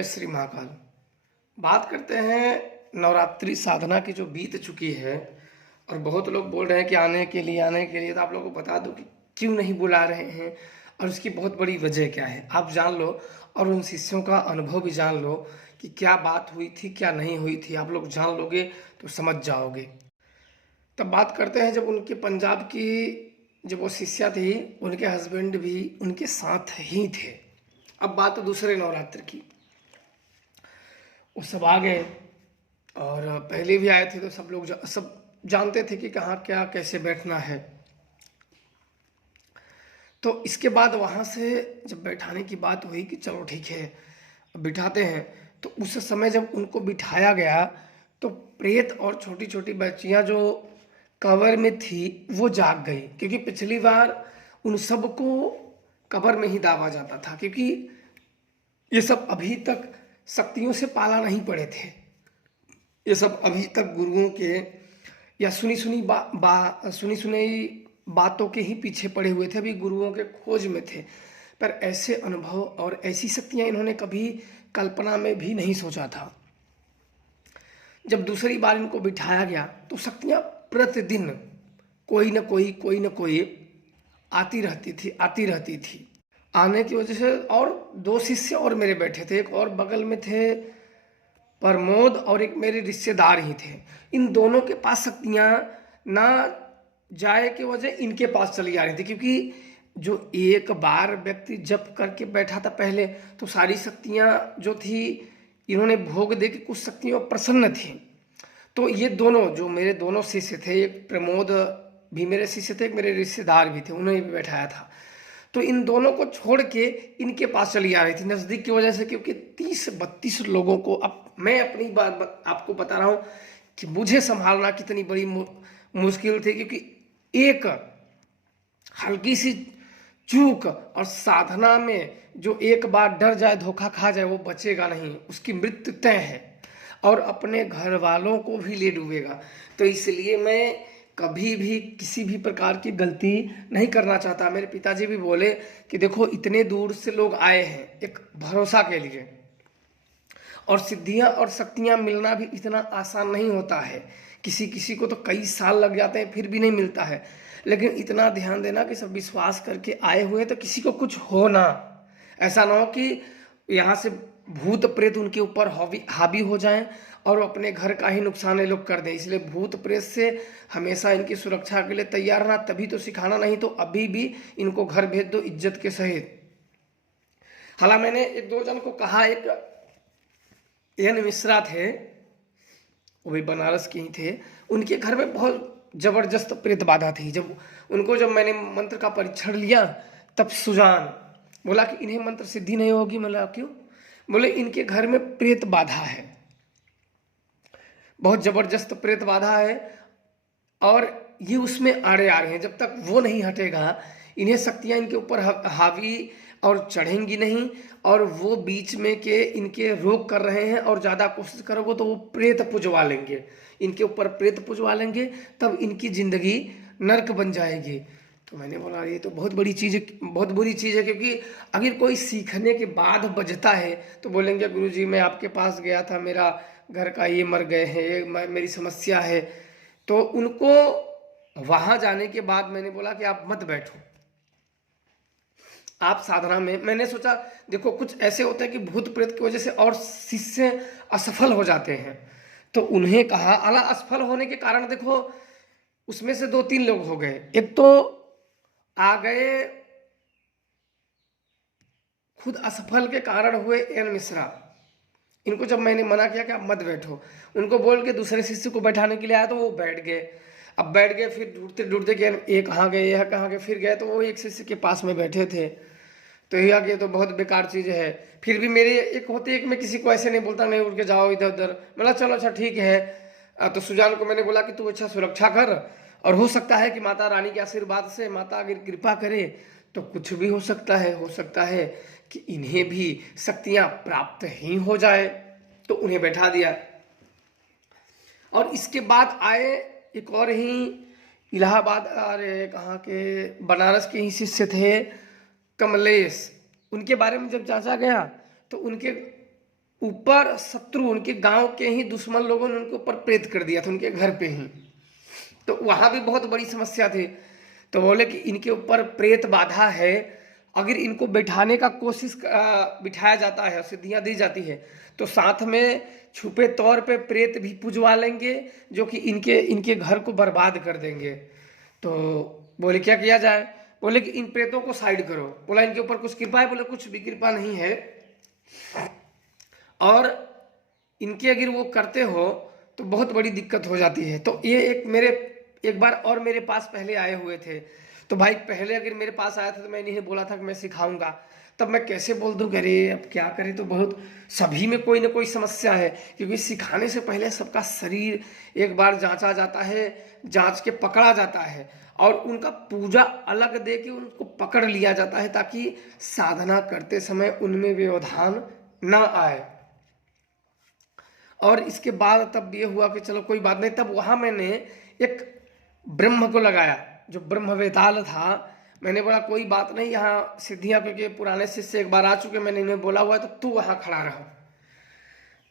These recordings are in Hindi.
जय श्री महाकाल। बात करते हैं नवरात्रि साधना की जो बीत चुकी है, और बहुत लोग बोल रहे हैं कि आने के लिए तो आप लोगों को बता दूं कि क्यों नहीं बुला रहे हैं और उसकी बहुत बड़ी वजह क्या है। आप जान लो और उन शिष्यों का अनुभव भी जान लो कि क्या बात हुई थी क्या नहीं हुई थी। आप लोग जान लोगे तो समझ जाओगे। तब बात करते हैं जब उनके पंजाब की जब वो शिष्या थी, उनके हस्बैंड भी उनके साथ ही थे। अब बात तो दूसरे नवरात्र की। वो सब आ गए और पहले भी आए थे तो सब लोग सब जानते थे कि कहाँ क्या कैसे बैठना है। तो इसके बाद वहाँ से जब बैठाने की बात हुई कि चलो ठीक है अब बिठाते हैं, तो उस समय जब उनको बिठाया गया तो प्रेत और छोटी छोटी बच्चियाँ जो कवर में थी वो जाग गई, क्योंकि पिछली बार उन सबको कबर में ही दाबा जाता था, क्योंकि ये सब अभी तक शक्तियों से पाला नहीं पड़े थे। ये सब अभी तक गुरुओं के या सुनी सुनी बातों के ही पीछे पड़े हुए थे, अभी गुरुओं के खोज में थे। पर ऐसे अनुभव और ऐसी शक्तियां इन्होंने कभी कल्पना में भी नहीं सोचा था। जब दूसरी बार इनको बिठाया गया तो शक्तियां प्रतिदिन कोई न कोई आती रहती थी। आने की वजह से और दो शिष्य और मेरे बैठे थे, एक और बगल में थे प्रमोद और एक मेरे रिश्तेदार ही थे। इन दोनों के पास शक्तियाँ ना जाए की वजह इनके पास चली आ रही थी, क्योंकि जो एक बार व्यक्ति जप करके बैठा था पहले, तो सारी शक्तियाँ जो थी इन्होंने भोग दे के कुछ शक्तियों प्रसन्न थी। तो ये दोनों जो मेरे दोनों शिष्य थे, एक प्रमोद भी मेरे शिष्य थे, एक मेरे रिश्तेदार भी थे, उन्हें भी बैठाया था। तो इन दोनों को छोड़ के इनके पास चली आ रही थी नज़दीक की वजह से, क्योंकि 30-32 लोगों को, अब मैं अपनी बात आपको बता रहा हूँ कि मुझे संभालना कितनी बड़ी मुश्किल थी, क्योंकि एक हल्की सी चूक और साधना में जो एक बार डर जाए, धोखा खा जाए, वो बचेगा नहीं, उसकी मृत्यु तय है और अपने घर वालों को भी ले डूबेगा। तो इसलिए मैं कभी भी किसी भी प्रकार की गलती नहीं करना चाहता। मेरे पिताजी भी बोले कि देखो इतने दूर से लोग आए हैं एक भरोसा के लिए, और सिद्धियां और शक्तियां मिलना भी इतना आसान नहीं होता है। किसी किसी को तो कई साल लग जाते हैं फिर भी नहीं मिलता है। लेकिन इतना ध्यान देना कि सब विश्वास करके आए हुए तो किसी को कुछ हो ना, ऐसा ना हो कि यहाँ से भूत प्रेत उनके ऊपर हावी हो जाएं और अपने घर का ही नुकसान ये लोग कर दें। इसलिए भूत प्रेत से हमेशा इनकी सुरक्षा के लिए तैयार रहना, तभी तो सिखाना, नहीं तो अभी भी इनको घर भेज दो इज्जत के सहित। हालांकि मैंने एक दो जन को कहा, एक एन मिश्रा थे, वो भी बनारस के ही थे, उनके घर में बहुत जबरदस्त प्रेत बाधा थी। जब मैंने मंत्र का परीक्षण लिया तब सुजान बोला कि इन्हें मंत्र सिद्धि नहीं होगी। मतलब क्यों? बोले इनके घर में प्रेत बाधा है, बहुत जबरदस्त प्रेत बाधा है, और ये उसमें आड़े आ रहे हैं। जब तक वो नहीं हटेगा इन्हें शक्तियां इनके ऊपर हावी और चढ़ेंगी नहीं, और वो बीच में के इनके रोक कर रहे हैं, और ज़्यादा कोशिश करोगे तो वो प्रेत पुजवा लेंगे, इनके ऊपर प्रेत पुजवा लेंगे, तब इनकी जिंदगी नर्क बन जाएगी। तो मैंने बोला ये तो बहुत बड़ी चीज़ है, बहुत बुरी चीज़ है, क्योंकि अगर कोई सीखने के बाद बजता है तो बोलेंगे गुरुजी मैं आपके पास गया था, मेरा घर का ये मर गए हैं, ये मेरी समस्या है। तो उनको वहां जाने के बाद मैंने बोला कि आप मत बैठो, आप साधना में। मैंने सोचा देखो कुछ ऐसे होते हैं कि भूत प्रेत की वजह से और शिष्य असफल हो जाते हैं, तो उन्हें कहा अला असफल होने के कारण देखो उसमें से 2-3 लोग हो गए। एक तो आ गए खुद असफल के कारण हुए एन मिश्रा, इनको जब मैंने मना किया कि आप मत बैठो, उनको बोल के दूसरे शिष्य को बैठाने के लिए आया तो वो बैठ गए। अब बैठ गए, फिर ढूंढते ढूंढते कि ये कहाँ गए, यह कहाँ गए, फिर गए तो वो एक शिष्य के पास में बैठे थे। तो यह कि तो बहुत बेकार चीज़ है। फिर भी मेरे एक होते एक, मैं किसी को ऐसे नहीं बोलता नहीं उठ के जाओ इधर उधर, मतलब चलो अच्छा ठीक है। तो सुजान को मैंने बोला कि तू अच्छा सुरक्षा कर, और हो सकता है कि माता रानी के आशीर्वाद से माता अगर कृपा करे तो कुछ भी हो सकता है कि इन्हें भी शक्तियां प्राप्त ही हो जाए। तो उन्हें बैठा दिया, और इसके बाद आए एक और ही इलाहाबाद, अरे कहाँ के, बनारस के ही शिष्य थे कमलेश। उनके बारे में जब जांचा गया तो उनके ऊपर शत्रु, उनके गांव के ही दुश्मन लोगों ने उनके ऊपर प्रेत कर दिया था, उनके घर पे ही। तो वहां भी बहुत बड़ी समस्या थी। तो बोले कि इनके ऊपर प्रेत बाधा है, अगर इनको बैठाने का कोशिश बिठाया जाता है, सिद्धियां दी जाती है, तो साथ में छुपे तौर पे प्रेत भी पुजवा लेंगे, जो कि इनके इनके घर को बर्बाद कर देंगे। तो बोले क्या किया जाए? बोले कि इन प्रेतों को साइड करो। बोला इनके ऊपर कुछ कृपा है? बोले कुछ भी कृपा नहीं है, और इनके अगर वो करते हो तो बहुत बड़ी दिक्कत हो जाती है। तो ये एक बार और मेरे पास पहले आए हुए थे। तो भाई पहले अगर मेरे पास आया था तो मैंने इन्हें बोला था कि मैं सिखाऊंगा, तब मैं कैसे बोल दूं? अरे अब क्या करें, तो बहुत सभी में कोई ना कोई समस्या है, क्योंकि सिखाने से पहले सबका शरीर एक बार जांचा जाता है, जांच के पकड़ा जाता है, और उनका पूजा अलग दे के उनको पकड़ लिया जाता है, ताकि साधना करते समय उनमें व्यवधान ना आए। और इसके बाद तब ये हुआ कि चलो कोई बात नहीं, तब वहां मैंने एक ब्रह्म को लगाया, जो ब्रह्म वेताल था। मैंने बोला कोई बात नहीं, यहाँ सिद्धियां, क्योंकि पुराने शिष्य एक बार आ चुके, मैंने इन्हें बोला हुआ है, तो तू वहां खड़ा रहो।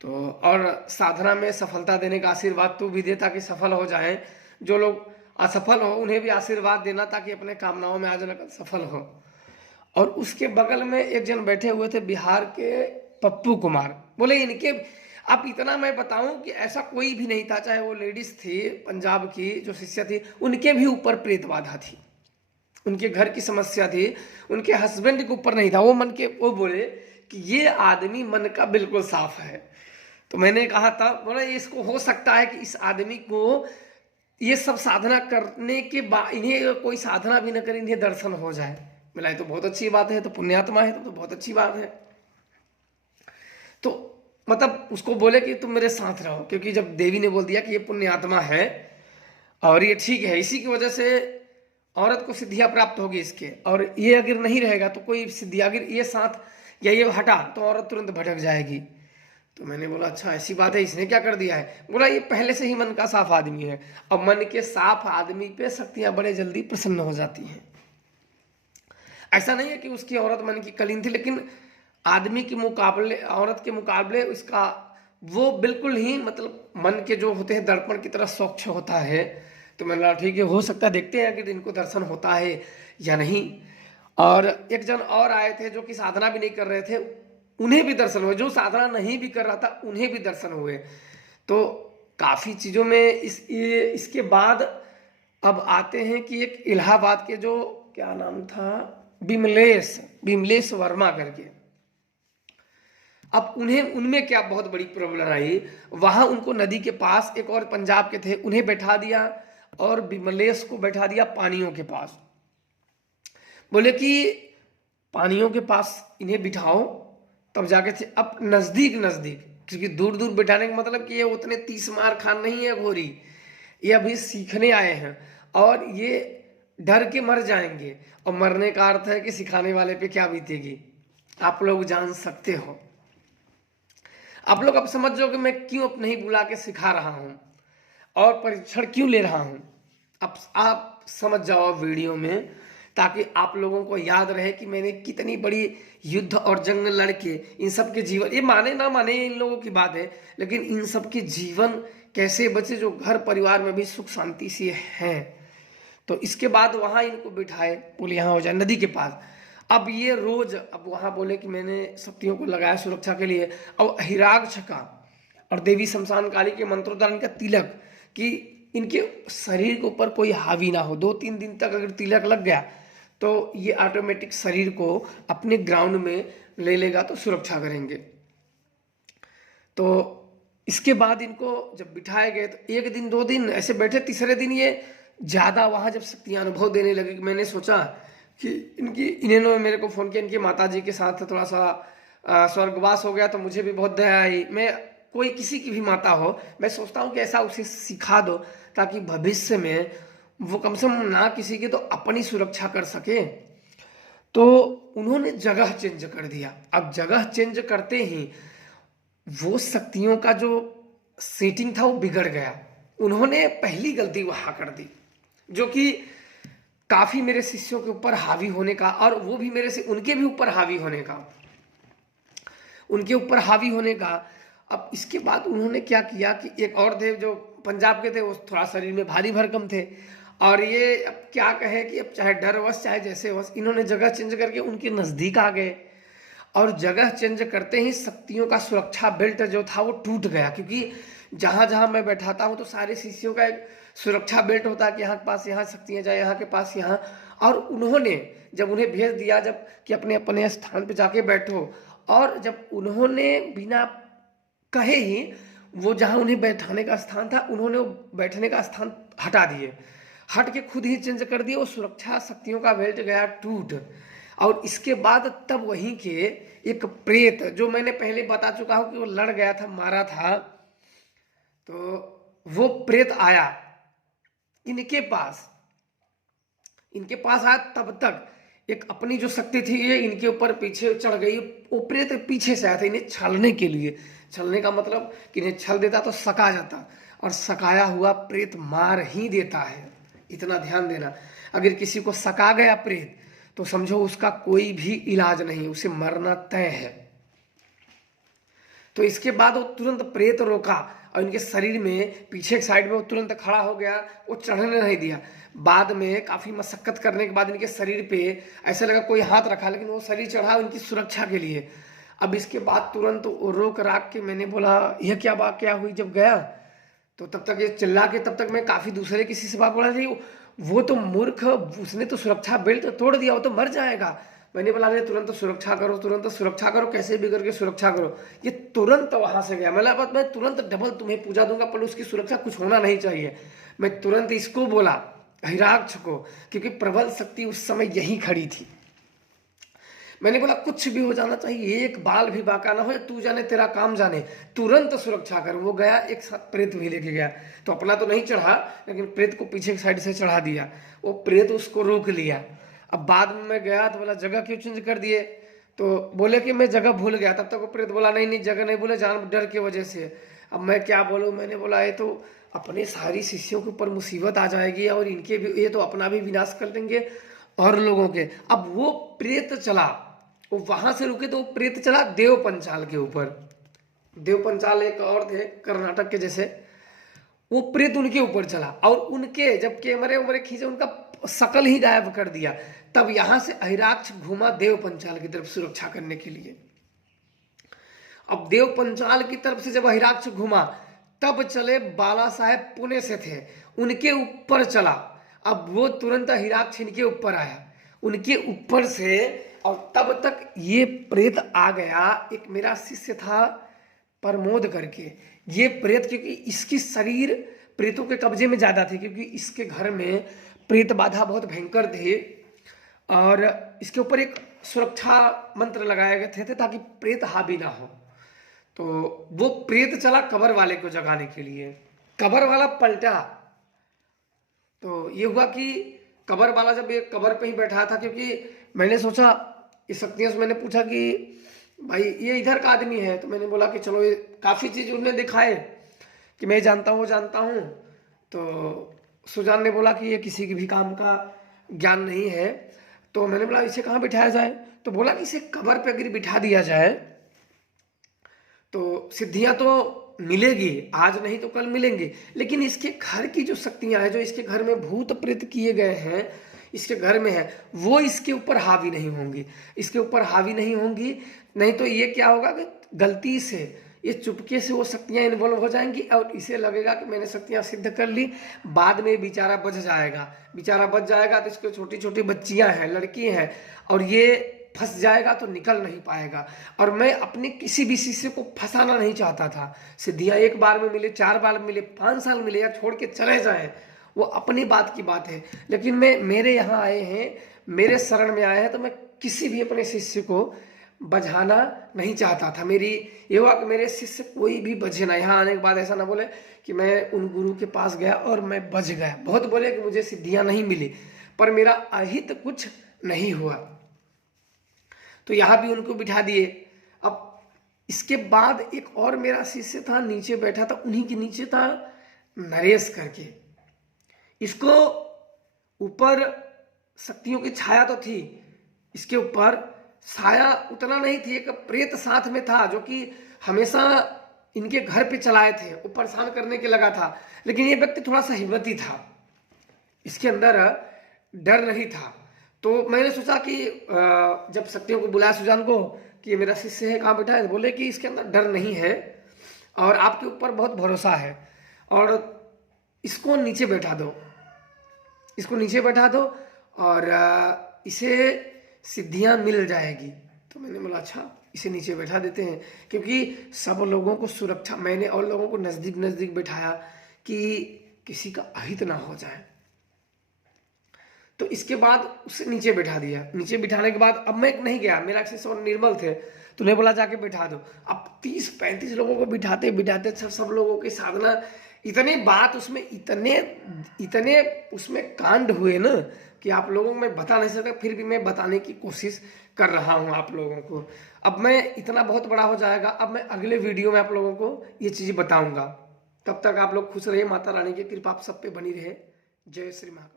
तो और साधना में सफलता देने का आशीर्वाद तू भी दे, ताकि सफल हो जाएं। जो लोग असफल हो उन्हें भी आशीर्वाद देना, ताकि अपने कामनाओं में आज न सफल हो। और उसके बगल में एक जन बैठे हुए थे, बिहार के पप्पू कुमार। बोले इनके, अब इतना मैं बताऊं कि ऐसा कोई भी नहीं था, चाहे वो लेडीज थी पंजाब की जो शिष्य थी, उनके भी ऊपर प्रेत बाधा थी, उनके घर की समस्या थी, उनके हस्बैंड के ऊपर नहीं था। वो बोले कि ये आदमी मन का बिल्कुल साफ है। तो मैंने कहा था, बोला इसको हो सकता है कि इस आदमी को ये सब साधना करने के बाद, इन्हें कोई साधना भी न करे, इन्हें दर्शन हो जाए। बोला ये तो बहुत अच्छी बात है, तो पुण्यात्मा है, तो बहुत अच्छी बात है। तो मतलब उसको बोले कि तुम मेरे साथ रहो, क्योंकि जब देवी ने बोल दिया कि ये पुण्यात्मा है और ये ठीक है, इसी की वजह से औरत को सिद्धियां प्राप्त होगी इसके, और ये अगर नहीं रहेगा तो कोई सिद्धि, अगर ये साथ या ये हटा तो औरत तुरंत भटक जाएगी। तो मैंने बोला अच्छा ऐसी बात है, इसने क्या कर दिया है? बोला ये पहले से ही मन का साफ आदमी है, और मन के साफ आदमी पे शक्तियां बड़े जल्दी प्रसन्न हो जाती हैं। ऐसा नहीं है कि उसकी औरत मन की कलीन थी, लेकिन आदमी के मुकाबले, औरत के मुकाबले उसका वो बिल्कुल ही मतलब मन के जो होते हैं दर्पण की तरह स्वच्छ होता है। तो मैंने कहा ठीक है, हो सकता है, देखते हैं कि इनको दर्शन होता है या नहीं। और एक जन और आए थे जो कि साधना भी नहीं कर रहे थे, उन्हें भी दर्शन हुए। जो साधना नहीं भी कर रहा था उन्हें भी दर्शन हुए। तो काफ़ी चीज़ों में इसके बाद अब आते हैं कि एक इलाहाबाद के जो क्या नाम था, बिमलेश वर्मा करके, अब उन्हें उनमें क्या बहुत बड़ी प्रॉब्लम आई। वहां उनको नदी के पास एक और पंजाब के थे, उन्हें बैठा दिया, और विमलेश को बैठा दिया पानियों के पास। बोले कि पानियों के पास इन्हें बिठाओ, तब जाके थे। अब नजदीक नजदीक, क्योंकि दूर दूर बिठाने का मतलब कि ये उतने 30 मार खान नहीं है घोरी, ये अभी सीखने आए हैं, और ये डर के मर जाएंगे। और मरने का अर्थ है कि सिखाने वाले पे क्या बीतेगी, आप लोग जान सकते हो। आप लोग अब समझ जाओ कि मैं क्यों नहीं बुला के सिखा रहा हूं और परीक्षण क्यों ले रहा हूं। अब आप समझ जाओ वीडियो में, ताकि आप लोगों को याद रहे कि मैंने कितनी बड़ी युद्ध और जंग लड़के इन सब के जीवन, ये माने ना माने इन लोगों की बात है, लेकिन इन सब के जीवन कैसे बचे, जो घर परिवार में भी सुख शांति से हैं। तो इसके बाद वहां इनको बिठाए, बोले यहाँ हो जाए नदी के पास। अब ये रोज, अब वहां बोले कि मैंने शक्तियों को लगाया सुरक्षा के लिए, और हिराग छका और देवी शमशान काली के मंत्रोच्चारण का तिलक, कि इनके शरीर के ऊपर कोई हावी ना हो। 2-3 दिन तक अगर तिलक लग गया तो ये ऑटोमेटिक शरीर को अपने ग्राउंड में ले लेगा, तो सुरक्षा करेंगे। तो इसके बाद इनको जब बिठाए गए तो 1 दिन 2 दिन ऐसे बैठे, तीसरे दिन ये ज्यादा वहां जब शक्तियां अनुभव देने लगे, मैंने सोचा कि इन्होंने मेरे को फोन किया, इनकी माता जी के साथ थोड़ा सा स्वर्गवास हो गया, तो मुझे भी बहुत दया आई। मैं कोई किसी की भी माता हो, मैं सोचता हूँ कि ऐसा उसे सिखा दो, ताकि भविष्य में वो कम से कम ना किसी की तो अपनी सुरक्षा कर सके। तो उन्होंने जगह चेंज कर दिया। अब जगह चेंज करते ही वो शक्तियों का जो सेटिंग था वो बिगड़ गया। उन्होंने पहली गलती वहां कर दी, जो कि काफी मेरे शिष्यों के ऊपर हावी होने का, और वो भी मेरे से उनके भी ऊपर हावी होने का। उनके ऊपर हावी होने का। अब इसके बाद उन्होंने क्या किया कि एक और थे जो पंजाब के थे, वो थोड़ा शरीर में भारी भरकम थे, और ये अब क्या कहे कि अब चाहे डरवश चाहे जैसे वश इन्होंने जगह चेंज करके उनके नज़दीक आ गए। और जगह चेंज करते ही शक्तियों का सुरक्षा बेल्ट जो था वो टूट गया, क्योंकि जहां जहां मैं बैठाता हूं तो सारे शिष्यों का एक सुरक्षा बेल्ट होता है कि यहाँ के पास यहाँ शक्तियां जाए, यहाँ के पास यहाँ। और उन्होंने जब उन्हें भेज दिया जब कि अपने अपने स्थान पे जाके बैठो, और जब उन्होंने बिना कहे ही वो जहां उन्हें बैठाने का स्थान था उन्होंने वो बैठने का स्थान हटा दिए, हट के खुद ही चेंज कर दिए। वो सुरक्षा शक्तियों का बेल्ट गया टूट। और इसके बाद तब वहीं के एक प्रेत, जो मैंने पहले बता चुका हूं कि वो लड़ गया था, मारा था, तो वो प्रेत आया इनके पास। इनके पास आया तब तक एक अपनी जो शक्ति थी ये इनके ऊपर पीछे चढ़ गई। वो प्रेत पीछे से आया था इन्हें छलने के लिए। छलने का मतलब कि इन्हें छल देता तो सका जाता, और सकाया हुआ प्रेत मार ही देता है। इतना ध्यान देना, अगर किसी को सका गया प्रेत तो समझो उसका कोई भी इलाज नहीं, उसे मरना तय है। तो इसके बाद वो तुरंत प्रेत रोका और इनके शरीर में पीछे साइड में वो तुरंत खड़ा हो गया, वो चढ़ने नहीं दिया। बाद में काफी मशक्कत करने के बाद इनके शरीर पे ऐसा लगा कोई हाथ रखा, लेकिन वो शरीर चढ़ा उनकी सुरक्षा के लिए। अब इसके बाद तुरंत रोक राक के मैंने बोला यह क्या बात क्या हुई। जब गया तो तब तक ये चिल्ला के, तब तक मैं काफी दूसरे किसी से बात बोला रही, वो तो मूर्ख, उसने तो सुरक्षा बेल्ट तोड़ दिया, वो तो मर जाएगा। मैंने बोला अरे तुरंत सुरक्षा करो, तुरंत सुरक्षा करो, कैसे भी करके सुरक्षा करो। ये तुरंत वहां से गया। मैं तुरंत डबल तुम्हें पूजा दूंगा, पर उसकी सुरक्षा कुछ होना नहीं चाहिए। मैं तुरंत इसको बोला हिराक्ष को, क्योंकि प्रबल शक्ति उस समय यही खड़ी थी। मैंने बोला कुछ भी हो जाना चाहिए, एक बाल भी बाका ना हो, तू जाने तेरा काम जाने, तुरंत सुरक्षा कर। वो गया, एक साथ प्रेत भी लेके गया। तो अपना तो नहीं चढ़ा, लेकिन प्रेत को पीछे की साइड से चढ़ा दिया। वो प्रेत उसको रोक लिया। अब बाद में मैं गया तो बोला जगह क्यों चेंज कर दिए, तो बोले कि मैं जगह भूल गया। तब तक वो प्रेत बोला नहीं नहीं जगह नहीं भूले, जान डर की वजह से। अब मैं क्या बोलूँ, मैंने बोला ये तो अपने सारी शिष्यों के ऊपर मुसीबत आ जाएगी, और इनके भी ये तो अपना भी विनाश कर देंगे और लोगों के। अब वो प्रेत चला, वो वहां से रुके तो वो प्रेत चला देव पंचाल के ऊपर। देव पंचाल एक और थे कर्नाटक के जैसे, वो प्रेत उनके ऊपर चला, और उनके जब कैमरे उमरे खींचे उनका शकल ही गायब कर दिया। तब यहां से अहिराक्ष घूमा देव पंचाल की तरफ सुरक्षा करने के लिए। अब देव पंचाल की तरफ से जब अहिराक्ष घूमा तब चले बाला साहेब पुणे से थे, उनके ऊपर चला। अब वो तुरंत अहिराक्ष इनके ऊपर आया, उनके ऊपर से, और तब तक ये प्रेत आ गया। एक मेरा शिष्य था प्रमोद करके, ये प्रेत, क्योंकि इसकी शरीर प्रेतों के कब्जे में ज्यादा थी, क्योंकि इसके घर में प्रेत बाधा बहुत भयंकर थे, और इसके ऊपर एक सुरक्षा मंत्र लगाए गए थे ताकि प्रेत हावी ना हो। तो वो प्रेत चला कबर वाले को जगाने के लिए। कबर वाला पलटा, तो ये हुआ कि कबर वाला जब एक कबर पे ही बैठा था, क्योंकि मैंने सोचा इस शक्तियों से मैंने पूछा कि भाई ये इधर का आदमी है, तो मैंने बोला कि चलो ये काफ़ी चीज़ उन्होंने दिखाए कि मैं जानता हूँ जानता हूँ। तो सुजान ने बोला कि ये किसी के भी काम का ज्ञान नहीं है। तो मैंने बोला इसे कहाँ बिठाया जाए, तो बोला कि इसे कबर पे अगर बिठा दिया जाए तो सिद्धियां तो मिलेगी, आज नहीं तो कल मिलेंगी, लेकिन इसके घर की जो शक्तियां हैं, जो इसके घर में भूत प्रेत किए गए हैं इसके घर में है, वो इसके ऊपर हावी नहीं होंगी, इसके ऊपर हावी नहीं होंगी। नहीं तो ये क्या होगा कि गलती से ये चुपके से वो शक्तियां इन्वॉल्व हो जाएंगी, और इसे लगेगा कि मैंने शक्तियां सिद्ध कर ली। बाद में बेचारा बच जाएगा, बेचारा बच जाएगा तो इसके छोटी छोटी बच्चियां हैं, लड़की हैं, और ये फंस जाएगा तो निकल नहीं पाएगा। और मैं अपने किसी भी शिष्य को फंसाना नहीं चाहता था। सिद्धियां एक बार में मिले, 4 बार मिले, 5 साल मिले, या छोड़ के चले जाएं, वो अपनी बात की बात है। लेकिन मैं मेरे यहाँ आए हैं, मेरे शरण में आए हैं, तो मैं किसी भी अपने शिष्य को बझाना नहीं चाहता था। मेरी ये हुआ कि मेरे शिष्य कोई भी बझे ना। यहाँ आने के बाद ऐसा ना बोले कि मैं उन गुरु के पास गया और मैं बझ गया। बहुत बोले कि मुझे सिद्धियां नहीं मिली, पर मेरा अहित कुछ नहीं हुआ। तो यहाँ भी उनको बिठा दिए। अब इसके बाद एक और मेरा शिष्य था, नीचे बैठा था, उन्हीं के नीचे था नरेश करके। इसको ऊपर शक्तियों की छाया तो थी, इसके ऊपर साया उतना नहीं थी, एक प्रेत साथ में था जो कि हमेशा इनके घर पे चलाए थे, वो परेशान करने के लगा था। लेकिन ये व्यक्ति थोड़ा सा हिम्मती था, इसके अंदर डर नहीं था। तो मैंने सोचा कि जब शक्तियों को बुलाया सुजान को कि ये मेरा शिष्य है, कहाँ बैठा है, बोले कि इसके अंदर डर नहीं है और आपके ऊपर बहुत भरोसा है और इसको नीचे बैठा दो, इसको नीचे बैठा दो और इसे सिद्धियां मिल जाएगी। तो मैंने बोला अच्छा इसे नीचे बैठा देते हैं, क्योंकि सब लोगों को सुरक्षा, मैंने और लोगों को नज़दीक नज़दीक बैठाया कि किसी का अहित ना हो जाए। तो इसके बाद उसे नीचे बैठा दिया। नीचे बिठाने के बाद अब मैं नहीं गया, मेरा शिष्य और निर्मल थे, तो उन्हें बोला जाके बैठा दो। अब 30-35 लोगों को बिठाते बिठाते सब लोगों की साधना, इतने बात उसमें, इतने उसमें कांड हुए ना कि आप लोगों को मैं बता नहीं सकता, फिर भी मैं बताने की कोशिश कर रहा हूँ आप लोगों को। अब मैं इतना बहुत बड़ा हो जाएगा, अब मैं अगले वीडियो में आप लोगों को ये चीज़ बताऊंगा। तब तक आप लोग खुश रहिए, माता रानी की कृपा आप सब पे बनी रहे। जय श्री महाकाल।